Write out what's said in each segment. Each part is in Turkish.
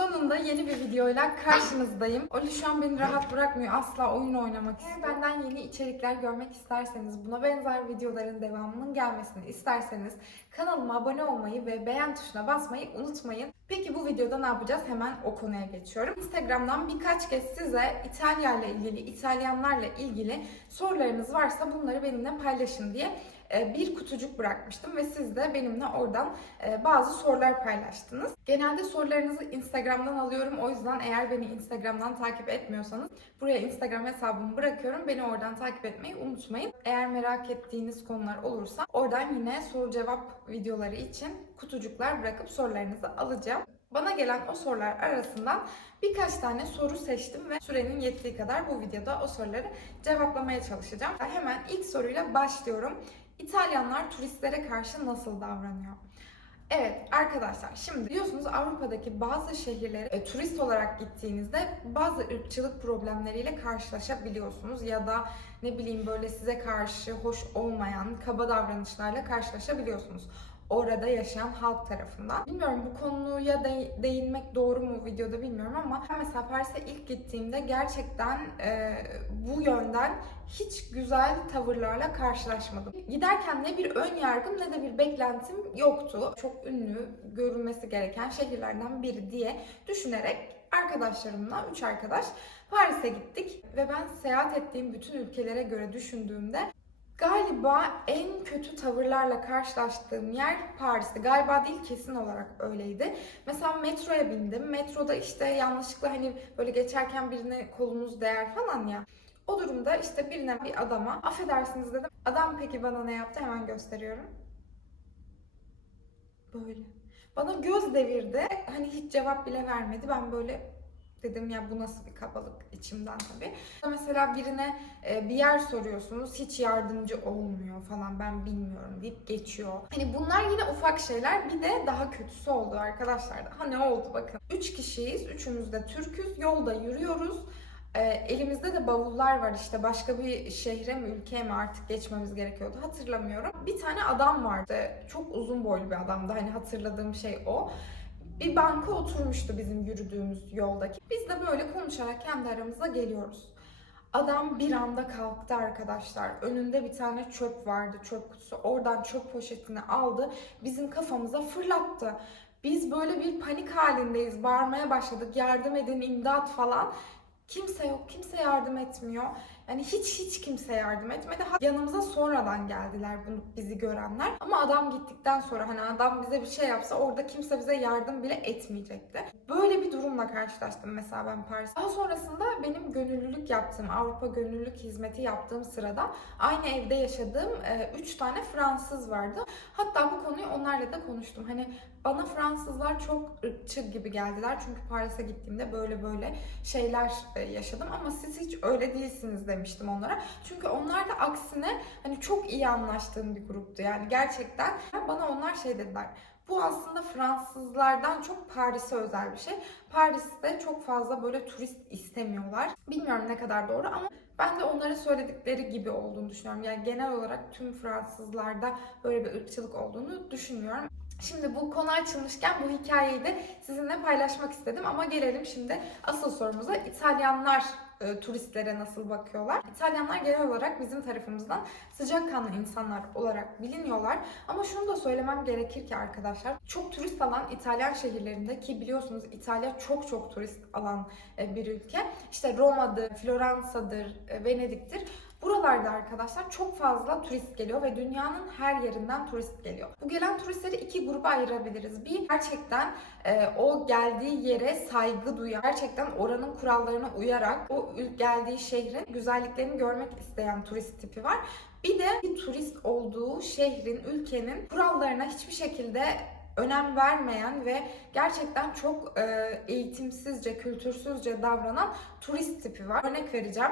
Sonunda yeni bir videoyla karşınızdayım. Oli şu an beni rahat bırakmıyor. Asla oyun oynamak istiyor. Benden yeni içerikler görmek isterseniz, buna benzer videoların devamının gelmesini isterseniz kanalıma abone olmayı ve beğen tuşuna basmayı unutmayın. Peki bu videoda ne yapacağız? Hemen o konuya geçiyorum. Instagram'dan birkaç kez size İtalya ile ilgili, İtalyanlarla ilgili sorularınız varsa bunları benimle paylaşın diye bir kutucuk bırakmıştım ve siz de benimle oradan e, bazı sorular paylaştınız. Genelde sorularınızı Instagram'dan alıyorum. O yüzden eğer beni Instagram'dan takip etmiyorsanız buraya Instagram hesabımı bırakıyorum. Beni oradan takip etmeyi unutmayın. Eğer merak ettiğiniz konular olursa oradan yine soru cevap videoları için kutucuklar bırakıp sorularınızı alacağım. Bana gelen o sorular arasından birkaç tane soru seçtim ve sürenin yettiği kadar bu videoda o soruları cevaplamaya çalışacağım. Hemen ilk soruyla başlıyorum. İtalyanlar turistlere karşı nasıl davranıyor? Evet arkadaşlar şimdi biliyorsunuz Avrupa'daki bazı şehirlere e, turist olarak gittiğinizde bazı ırkçılık problemleriyle karşılaşabiliyorsunuz ya da ne bileyim böyle size karşı hoş olmayan kaba davranışlarla karşılaşabiliyorsunuz orada yaşayan halk tarafından. Bilmiyorum bu konuya de- değinmek doğru mu videoda bilmiyorum ama ben mesela Paris'e ilk gittiğimde gerçekten e, bu yönden hiç güzel tavırlarla karşılaşmadım. Giderken ne bir ön yargım ne de bir beklentim yoktu. Çok ünlü, görülmesi gereken şehirlerden biri diye düşünerek arkadaşlarımla, üç arkadaş Paris'e gittik. Ve ben seyahat ettiğim bütün ülkelere göre düşündüğümde Galiba en kötü tavırlarla karşılaştığım yer Paris'ti. Galiba değil kesin olarak öyleydi. Mesela metroya bindim. Metroda işte yanlışlıkla hani böyle geçerken birine kolunuz değer falan ya. O durumda işte birine bir adama affedersiniz dedim. Adam peki bana ne yaptı hemen gösteriyorum. Böyle. Bana göz devirdi. Hani hiç cevap bile vermedi. Ben böyle dedim ya bu nasıl bir kabalık içimden tabii. Mesela birine e, bir yer soruyorsunuz hiç yardımcı olmuyor falan ben bilmiyorum deyip geçiyor. Hani bunlar yine ufak şeyler bir de daha kötüsü oldu arkadaşlar. Daha ne oldu bakın. Üç kişiyiz, üçümüz de Türk'üz, yolda yürüyoruz. E, elimizde de bavullar var işte başka bir şehre mi ülkeye mi artık geçmemiz gerekiyordu hatırlamıyorum. Bir tane adam vardı çok uzun boylu bir adamdı hani hatırladığım şey o bir banka oturmuştu bizim yürüdüğümüz yoldaki. Biz de böyle konuşarak kendi aramıza geliyoruz. Adam bir anda kalktı arkadaşlar. Önünde bir tane çöp vardı, çöp kutusu. Oradan çöp poşetini aldı, bizim kafamıza fırlattı. Biz böyle bir panik halindeyiz. Bağırmaya başladık. Yardım edin, imdat falan. Kimse yok, kimse yardım etmiyor. Yani hiç hiç kimse yardım etmedi. Yanımıza sonradan geldiler bunu bizi görenler. Ama adam gittikten sonra hani adam bize bir şey yapsa orada kimse bize yardım bile etmeyecekti. Böyle bir durumla karşılaştım mesela ben Paris. Daha sonrasında benim gönüllülük yaptığım, Avrupa gönüllülük hizmeti yaptığım sırada aynı evde yaşadığım 3 tane Fransız vardı. Hatta bu konuyu onlarla da konuştum. Hani bana Fransızlar çok ırkçı gibi geldiler. Çünkü Paris'e gittiğimde böyle böyle şeyler e, yaşadım ama siz hiç öyle değilsiniz demiştim onlara. Çünkü onlar da aksine hani çok iyi anlaştığım bir gruptu. Yani gerçekten bana onlar şey dediler. Bu aslında Fransızlardan çok Paris'e özel bir şey. Paris'te çok fazla böyle turist istemiyorlar. Bilmiyorum ne kadar doğru ama ben de onların söyledikleri gibi olduğunu düşünüyorum. Yani genel olarak tüm Fransızlarda böyle bir ırkçılık olduğunu düşünmüyorum. Şimdi bu konu açılmışken bu hikayeyi de sizinle paylaşmak istedim ama gelelim şimdi asıl sorumuza. İtalyanlar e, turistlere nasıl bakıyorlar? İtalyanlar genel olarak bizim tarafımızdan sıcakkanlı insanlar olarak biliniyorlar. Ama şunu da söylemem gerekir ki arkadaşlar çok turist alan İtalyan şehirlerinde ki biliyorsunuz İtalya çok çok turist alan e, bir ülke. İşte Roma'dır, Floransa'dır, e, Venedik'tir. Buralarda arkadaşlar çok fazla turist geliyor ve dünyanın her yerinden turist geliyor. Bu gelen turistleri iki gruba ayırabiliriz. Bir gerçekten e, o geldiği yere saygı duyan, gerçekten oranın kurallarına uyarak o geldiği şehrin güzelliklerini görmek isteyen turist tipi var. Bir de bir turist olduğu şehrin, ülkenin kurallarına hiçbir şekilde önem vermeyen ve gerçekten çok e, eğitimsizce, kültürsüzce davranan turist tipi var. Örnek vereceğim.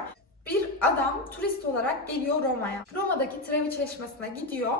Bir adam turist olarak geliyor Roma'ya. Roma'daki Trevi Çeşmesi'ne gidiyor.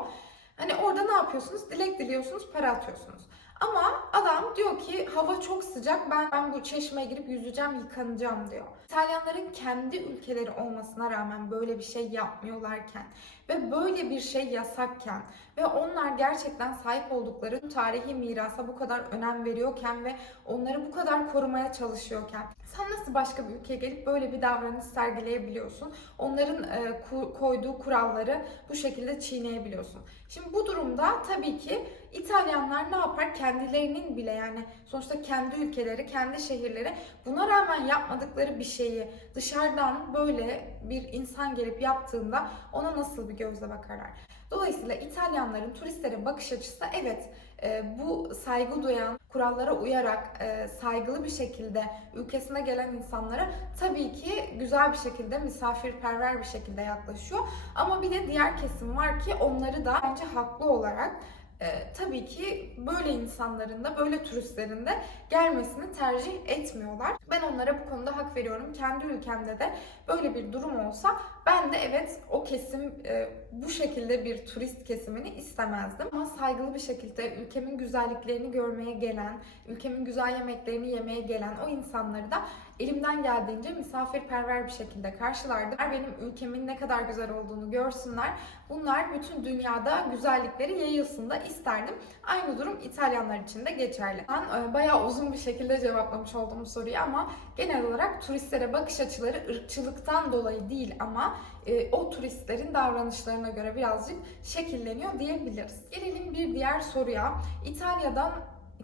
Hani orada ne yapıyorsunuz? Dilek diliyorsunuz, para atıyorsunuz. Ama adam diyor ki hava çok sıcak ben ben bu çeşmeye girip yüzeceğim, yıkanacağım diyor. İtalyanların kendi ülkeleri olmasına rağmen böyle bir şey yapmıyorlarken ve böyle bir şey yasakken ve onlar gerçekten sahip oldukları tarihi mirasa bu kadar önem veriyorken ve onları bu kadar korumaya çalışıyorken sen nasıl başka bir ülkeye gelip böyle bir davranış sergileyebiliyorsun? Onların e, ku- koyduğu kuralları bu şekilde çiğneyebiliyorsun. Şimdi bu durumda tabii ki İtalyanlar ne yapar? Kendilerinin bile yani sonuçta kendi ülkeleri, kendi şehirleri buna rağmen yapmadıkları bir şeyi dışarıdan böyle bir insan gelip yaptığında ona nasıl bir gözle bakarlar? Dolayısıyla İtalyanların turistlere bakış açısı evet e, bu saygı duyan, kurallara uyarak e, saygılı bir şekilde ülkesine gelen insanlara tabii ki güzel bir şekilde, misafirperver bir şekilde yaklaşıyor. Ama bir de diğer kesim var ki onları da bence haklı olarak e, tabii ki böyle insanların da böyle turistlerin de gelmesini tercih etmiyorlar. Ben onlara bu konuda hak veriyorum. Kendi ülkemde de böyle bir durum olsa ben de evet o kesim e, bu şekilde bir turist kesimini istemezdim. Ama saygılı bir şekilde ülkemin güzelliklerini görmeye gelen, ülkemin güzel yemeklerini yemeye gelen o insanları da elimden geldiğince misafirperver bir şekilde karşılardım. Benim ülkemin ne kadar güzel olduğunu görsünler. Bunlar bütün dünyada güzellikleri yayılsın da isterdim. Aynı durum İtalyanlar için de geçerli. Ben e, bayağı uzun bir şekilde cevaplamış oldum bu soruyu ama genel olarak turistlere bakış açıları ırkçılıktan dolayı değil ama e, o turistlerin davranışlarına göre birazcık şekilleniyor diyebiliriz. Gelelim bir diğer soruya. İtalya'dan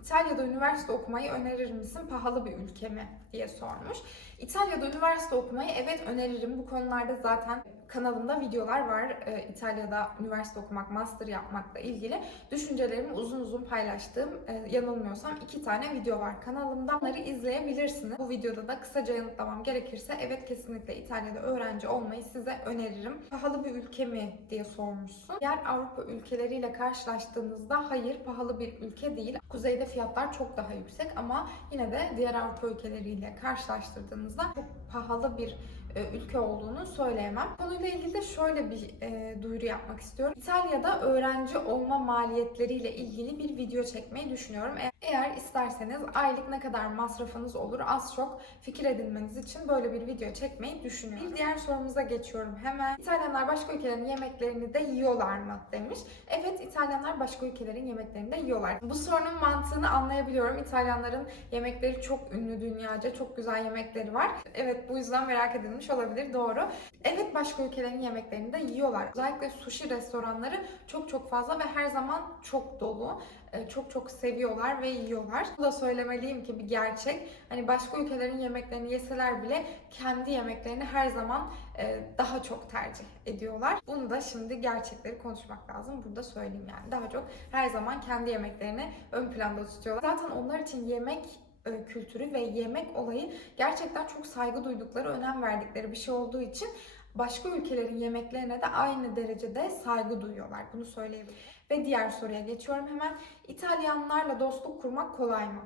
İtalya'da üniversite okumayı önerir misin? Pahalı bir ülke mi? diye sormuş. İtalya'da üniversite okumayı evet öneririm. Bu konularda zaten kanalımda videolar var. Ee, İtalya'da üniversite okumak, master yapmakla ilgili düşüncelerimi uzun uzun paylaştığım, e, yanılmıyorsam iki tane video var kanalımda. Onları izleyebilirsiniz. Bu videoda da kısaca yanıtlamam gerekirse evet kesinlikle İtalya'da öğrenci olmayı size öneririm. Pahalı bir ülke mi diye sormuşsun. Diğer Avrupa ülkeleriyle karşılaştığınızda hayır pahalı bir ülke değil. Kuzeyde fiyatlar çok daha yüksek ama yine de diğer Avrupa ülkeleriyle karşılaştırdığınızda çok pahalı bir e, ülke olduğunu söyleyemem. Konuyla ilgili de şöyle bir e, duyuru yapmak istiyorum. İtalya'da öğrenci olma maliyetleriyle ilgili bir video çekmeyi düşünüyorum. E- Eğer isterseniz aylık ne kadar masrafınız olur az çok fikir edinmeniz için böyle bir video çekmeyi düşünüyorum. Bir diğer sorumuza geçiyorum hemen. İtalyanlar başka ülkelerin yemeklerini de yiyorlar mı demiş. Evet İtalyanlar başka ülkelerin yemeklerini de yiyorlar. Bu sorunun mantığını anlayabiliyorum. İtalyanların yemekleri çok ünlü dünyaca. Çok güzel yemekleri var. Evet bu yüzden merak edilmiş olabilir. Doğru. Evet başka ülkelerin yemeklerini de yiyorlar. Özellikle sushi restoranları çok çok fazla ve her zaman çok dolu. Ee, Çok çok seviyorlar ve yiyorlar. Bu da söylemeliyim ki bir gerçek. Hani başka ülkelerin yemeklerini yeseler bile kendi yemeklerini her zaman e, daha çok tercih ediyorlar. Bunu da şimdi gerçekleri konuşmak lazım. Burada söyleyeyim yani. Daha çok her zaman kendi yemeklerini ön planda tutuyorlar. Zaten onlar için yemek e, kültürü ve yemek olayı gerçekten çok saygı duydukları, önem verdikleri bir şey olduğu için başka ülkelerin yemeklerine de aynı derecede saygı duyuyorlar. Bunu söyleyebilirim. Ve diğer soruya geçiyorum hemen. İtalyanlarla dostluk kurmak kolay mı?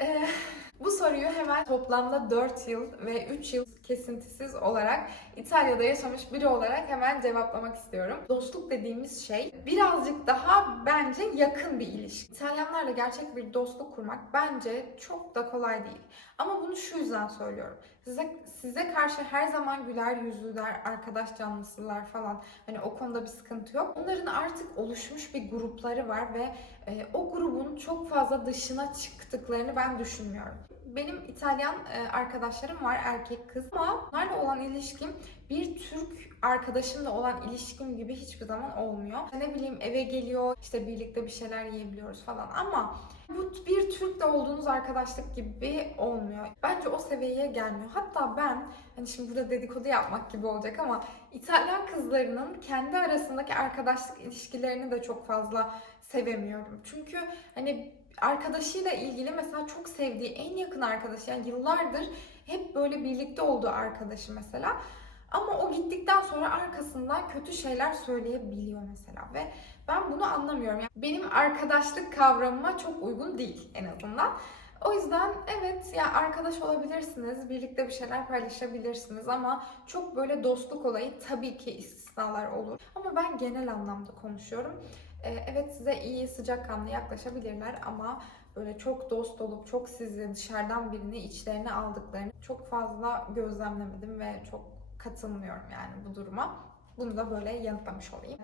Ee, bu soruyu hemen toplamda 4 yıl ve 3 yıl kesintisiz olarak İtalya'da yaşamış biri olarak hemen cevaplamak istiyorum. Dostluk dediğimiz şey birazcık daha bence yakın bir ilişki. İtalyanlarla gerçek bir dostluk kurmak bence çok da kolay değil. Ama bunu şu yüzden söylüyorum. Size size karşı her zaman güler yüzlüler, arkadaş canlısılar falan. Hani o konuda bir sıkıntı yok. Onların artık oluşmuş bir grupları var ve e, o grubun çok fazla dışına çıktıklarını ben düşünmüyorum. Benim İtalyan e, arkadaşlarım var erkek kız ama onlarla olan ilişkim bir Türk arkadaşımla olan ilişkim gibi hiçbir zaman olmuyor. Ne bileyim eve geliyor işte birlikte bir şeyler yiyebiliyoruz falan ama bu bir Türk'le olduğunuz arkadaşlık gibi olmuyor. Bence o seviyeye gelmiyor. Hatta ben hani şimdi burada dedikodu yapmak gibi olacak ama İtalyan kızlarının kendi arasındaki arkadaşlık ilişkilerini de çok fazla sevemiyorum. Çünkü hani arkadaşıyla ilgili mesela çok sevdiği en yakın arkadaşı yani yıllardır hep böyle birlikte olduğu arkadaşı mesela ama o gittikten sonra arkasından kötü şeyler söyleyebiliyor mesela ve ben bunu anlamıyorum. Yani benim arkadaşlık kavramıma çok uygun değil en azından. O yüzden evet ya arkadaş olabilirsiniz, birlikte bir şeyler paylaşabilirsiniz ama çok böyle dostluk olayı tabii ki istisnalar olur. Ama ben genel anlamda konuşuyorum. Ee, evet size iyi, sıcakkanlı yaklaşabilirler ama böyle çok dost olup çok sizi dışarıdan birini içlerine aldıklarını çok fazla gözlemlemedim ve çok katılmıyorum yani bu duruma. Bunu da böyle yanıtlamış olayım.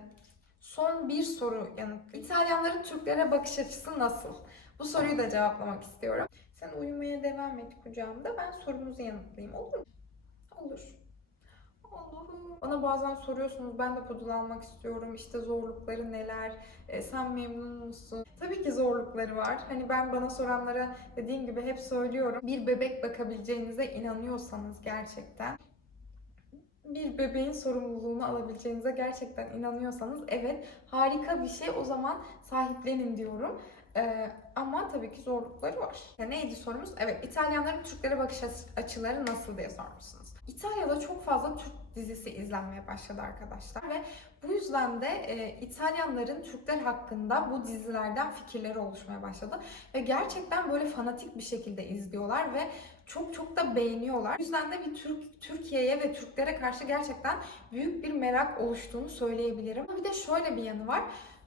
Son bir soru yanıtlayayım. İtalyanların Türklere bakış açısı nasıl? Bu soruyu da cevaplamak istiyorum. Sen uyumaya devam et kucağımda. Ben sorumuzu yanıtlayayım. Olur mu? Olur. Bana bazen soruyorsunuz ben de pudul almak istiyorum. İşte zorlukları neler? E, sen memnun musun? Tabii ki zorlukları var. Hani ben bana soranlara dediğim gibi hep söylüyorum. Bir bebek bakabileceğinize inanıyorsanız gerçekten bir bebeğin sorumluluğunu alabileceğinize gerçekten inanıyorsanız evet harika bir şey o zaman sahiplenin diyorum. Ee, ama tabii ki zorlukları var. Ya neydi sorumuz? Evet İtalyanların Türklere bakış açıları nasıl diye sormuşsunuz. İtalya'da çok fazla Türk dizisi izlenmeye başladı arkadaşlar ve bu yüzden de e, İtalyanların Türkler hakkında bu dizilerden fikirleri oluşmaya başladı ve gerçekten böyle fanatik bir şekilde izliyorlar ve çok çok da beğeniyorlar. Bu yüzden de bir Türk Türkiye'ye ve Türklere karşı gerçekten büyük bir merak oluştuğunu söyleyebilirim. Bir de şöyle bir yanı var.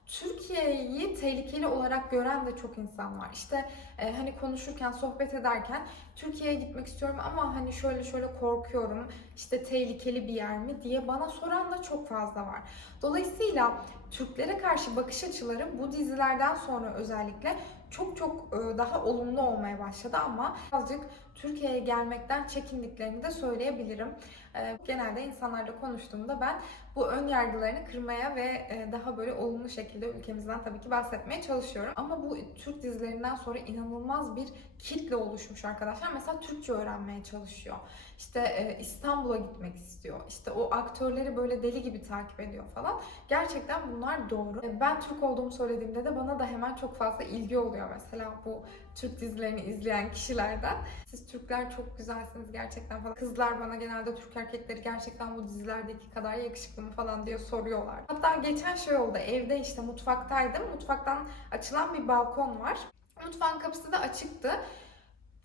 Türkiye'yi tehlikeli olarak gören de çok insan var. İşte e, hani konuşurken, sohbet ederken Türkiye'ye gitmek istiyorum ama hani şöyle şöyle korkuyorum. İşte tehlikeli bir yer mi diye bana soran da çok fazla var. Dolayısıyla Türklere karşı bakış açıları bu dizilerden sonra özellikle çok çok e, daha olumlu olmaya başladı ama birazcık Türkiye'ye gelmekten çekindiklerini de söyleyebilirim. E, Genelde insanlarla konuştuğumda ben bu ön yargılarını kırmaya ve e, daha böyle olumlu şekilde ülkemizden tabii ki bahsetmeye çalışıyorum. Ama bu Türk dizilerinden sonra inanılmaz bir kitle oluşmuş arkadaşlar. Mesela Türkçe öğrenmeye çalışıyor. İşte İstanbul'a gitmek istiyor. İşte o aktörleri böyle deli gibi takip ediyor falan. Gerçekten bunlar doğru. Ben Türk olduğumu söylediğimde de bana da hemen çok fazla ilgi oluyor mesela bu Türk dizilerini izleyen kişilerden. Siz Türkler çok güzelsiniz gerçekten falan. Kızlar bana genelde Türk erkekleri gerçekten bu dizilerdeki kadar yakışıklı mı falan diye soruyorlar. Hatta geçen şey oldu. Evde işte mutfaktaydım. Mutfaktan açılan bir balkon var. Mutfağın kapısı da açıktı.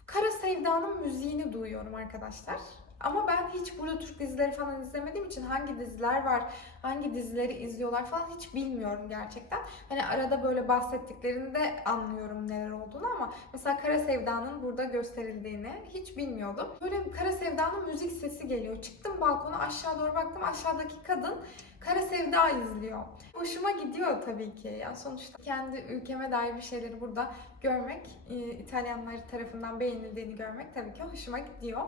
Kara Sevda'nın müziğini duyuyorum arkadaşlar. Ama ben hiç burada Türk dizileri falan izlemediğim için hangi diziler var, hangi dizileri izliyorlar falan hiç bilmiyorum gerçekten. Hani arada böyle bahsettiklerinde anlıyorum neler olduğunu ama mesela Kara Sevda'nın burada gösterildiğini hiç bilmiyordum. Böyle Kara Sevda'nın müzik sesi geliyor. Çıktım balkona aşağı doğru baktım aşağıdaki kadın Kara Sevda izliyor. Hoşuma gidiyor tabii ki. Yani sonuçta kendi ülkeme dair bir şeyleri burada görmek, e, İtalyanlar tarafından beğenildiğini görmek tabii ki hoşuma gidiyor.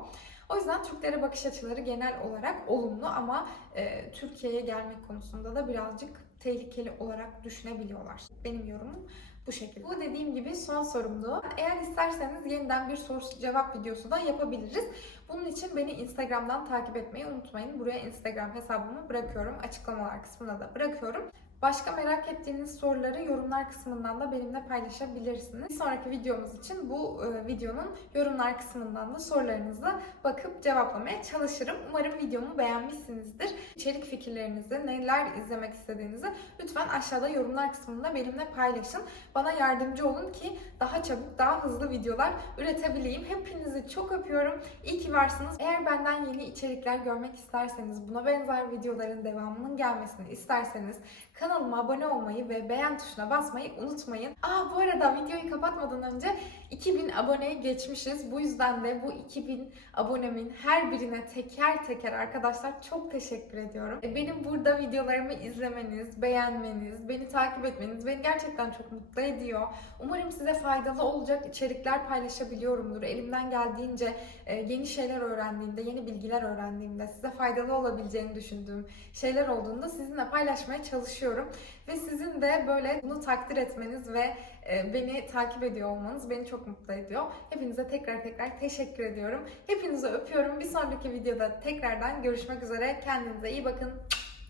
O yüzden Türklere bakış açıları genel olarak olumlu ama e, Türkiye'ye gelmek konusunda da birazcık tehlikeli olarak düşünebiliyorlar. Benim yorumum bu şekilde. Bu dediğim gibi son sorumdu. Eğer isterseniz yeniden bir soru cevap videosu da yapabiliriz. Bunun için beni Instagram'dan takip etmeyi unutmayın. Buraya Instagram hesabımı bırakıyorum. Açıklamalar kısmına da bırakıyorum. Başka merak ettiğiniz soruları yorumlar kısmından da benimle paylaşabilirsiniz. Bir sonraki videomuz için bu e, videonun yorumlar kısmından da sorularınızı bakıp cevaplamaya çalışırım. Umarım videomu beğenmişsinizdir. İçerik fikirlerinizi, neler izlemek istediğinizi lütfen aşağıda yorumlar kısmında benimle paylaşın. Bana yardımcı olun ki daha çabuk, daha hızlı videolar üretebileyim. Hepinizi çok öpüyorum. İyi ki varsınız. Eğer benden yeni içerikler görmek isterseniz, buna benzer videoların devamının gelmesini isterseniz kanalıma abone olmayı ve beğen tuşuna basmayı unutmayın. Aa bu arada videoyu kapatmadan önce 2000 aboneye geçmişiz. Bu yüzden de bu 2000 abonemin her birine teker teker arkadaşlar çok teşekkür ediyorum. E, Benim burada videolarımı izlemeniz, beğenmeniz, beni takip etmeniz beni gerçekten çok mutlu ediyor. Umarım size faydalı olacak içerikler paylaşabiliyorumdur. Elimden geldiğince e, yeni şeyler öğrendiğimde, yeni bilgiler öğrendiğimde, size faydalı olabileceğini düşündüğüm şeyler olduğunda sizinle paylaşmaya çalışıyorum. Ve sizin de böyle bunu takdir etmeniz ve e, beni takip ediyor olmanız beni çok mutlu ediyor. Hepinize tekrar tekrar teşekkür ediyorum. Hepinizi öpüyorum. Bir sonraki videoda tekrardan görüşmek üzere. Kendinize iyi bakın.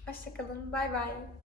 Hoşçakalın. Bay bay.